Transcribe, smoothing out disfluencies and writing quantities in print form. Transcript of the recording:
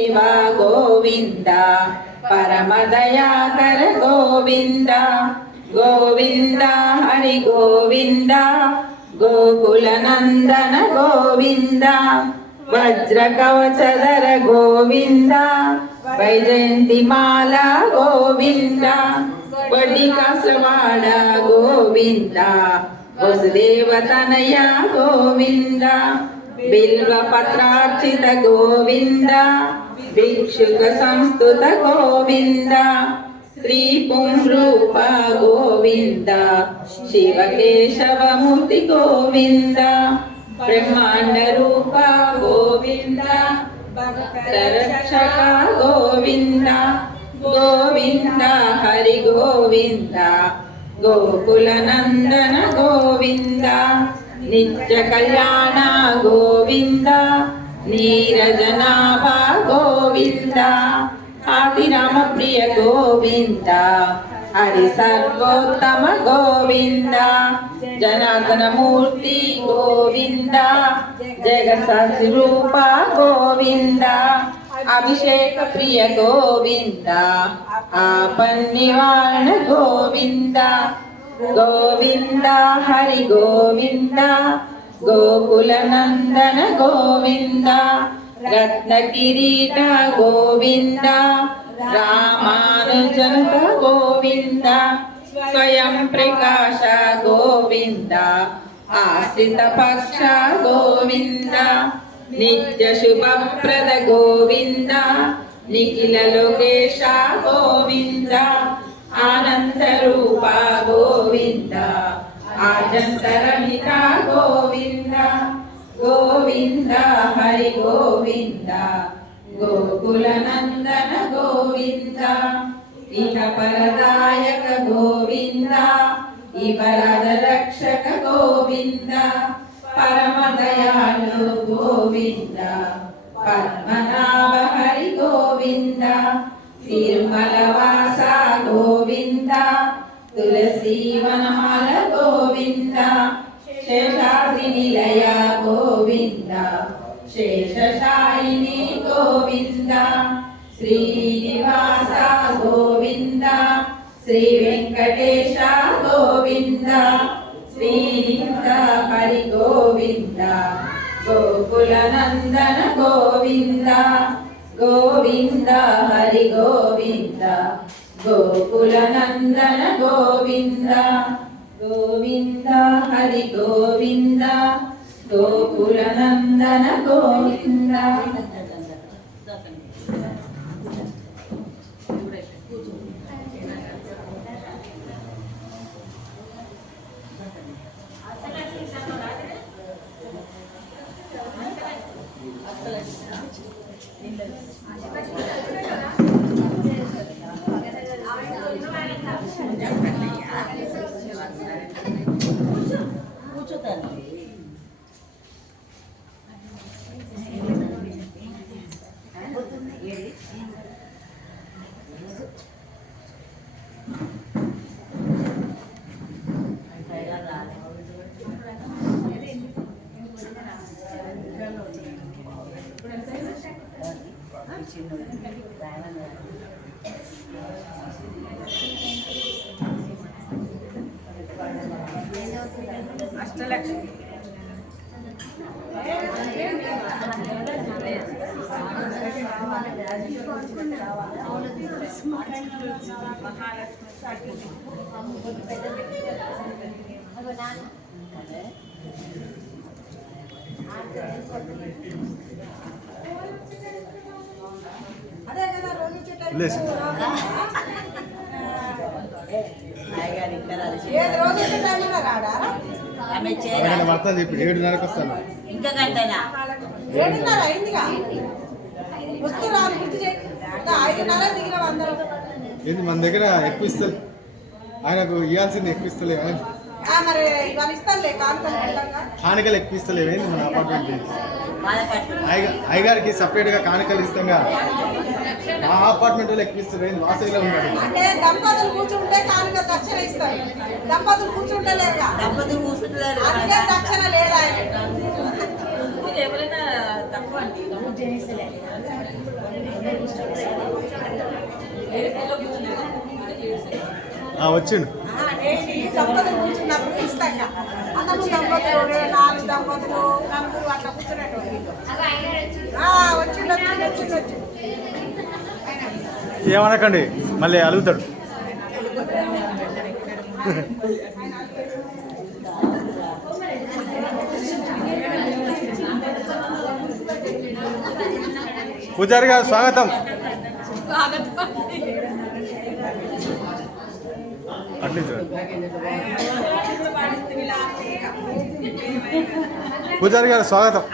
దేవా గోవింద పరమదయాకర గోవింద గోవింద హరి గోవింద గోకుల నందన గోవింద వజ్ర కవచధర గోవింద వైజయంతి మాల గోవింద వడ్డి కాసవాడ గోవింద వసుదేవ తనయ గోవింద బిల్వ పత్రార్చిత గోవింద భిక్షుక సంస్తుత గోవింద శ్రీ పుంరూప గోవింద శివ కేశవమూర్తి గోవింద బ్రహ్మాండ రూప గోవింద భక్త రక్షక గోవింద గోవింద హరి గోవింద గోకుల నందన గోవింద నిత్య కళ్యాణ గోవింద నీరజనాభ గోవింద ఆదిరామ ప్రియ గోవింద హరి సర్వోత్తమ గోవింద జనార్దన మూర్తి గోవింద జగసాక్షి రూప గోవింద అభిషేక ప్రియ గోవింద ఆపన్నివారణ గోవింద గోవింద హరి గోవింద గోకుల నందన గోవింద రత్న కిరీట గోవింద రామానుజనుత గోవింద స్వయం ప్రకాశ గోవింద ఆశ్రిత పక్ష గోవింద నిత్య శుభప్రద గోవింద నిఖిల లోకేశ గోవింద ఆనంద రూప గోవింద ఆజంతరహిత గోవింద గోవింద హరి గోవింద గోకుల నందన గోవింద ఇహ పరదాయక గోవింద ఇవరద రక్షక గోవింద పరమదయాలు గోవింద పద్మనాభ హరి గోవింద తిరుమల వాస గోవింద తులసీ వనమాల గోవింద శేషాద్రి నిలయ గోవింద శేషశాయిని గోవింద శ్రీనివాస గోవింద శ్రీ వెంకటేశ గోవింద శ్రీనిధ హరి గోవింద గోకుల నందన గోవింద గోవింద హరి గోవింద గోకుల నందన గోవింద గోవింద హరి గోవింద గోకుల నందన గోవింద. అష్టలక్ష్మి అదే కదా రోజు ఇంకా గంటనా 7:30 అయిందిగా వస్తున్నారు గుర్తు చేయి 5:30 దిగిన అందరం ఏంది మన దగ్గర ఎక్కువ ఇస్తారు ఆయనకు ఇవ్వాల్సింది ఎక్కువ ఇస్తలేవు మరి ఇవాళ ఇస్తానులే కానుకలు ఎక్కువ ఇస్తలేవు ఏంది మన అపార్ట్మెంట్ అయ్యగారికి సపరేట్గా కానుకలు ఇస్తాంగా మా అపార్ట్మెంట్ లో ఎక్కువ ఇస్తారు ఏంది వాసవిలో ఉన్నాడు అంటే దంపతులు కూర్చుంటే కానుక దక్షిణ ఇస్తారు దంపతులు కూర్చుంటే లేక దంపతులు కూర్చుంటారు అందుకే దక్షిణ లేదా ఆయన ఎవరైనా తక్కువ అండి వచ్చిండు. డైలీ దంపతులు కూర్చున్నప్పుడు ఇస్తాక అందరూ దంపతులు 4 దంపతులు నలుగురు అట్లా కూర్చునేటోళ్ళు వచ్చిండు. ఏమనకండి మళ్ళీ అలుగుతాడు. పూజారి గారు స్వాగతం. అట్లే పూజారి గారు స్వాగతం.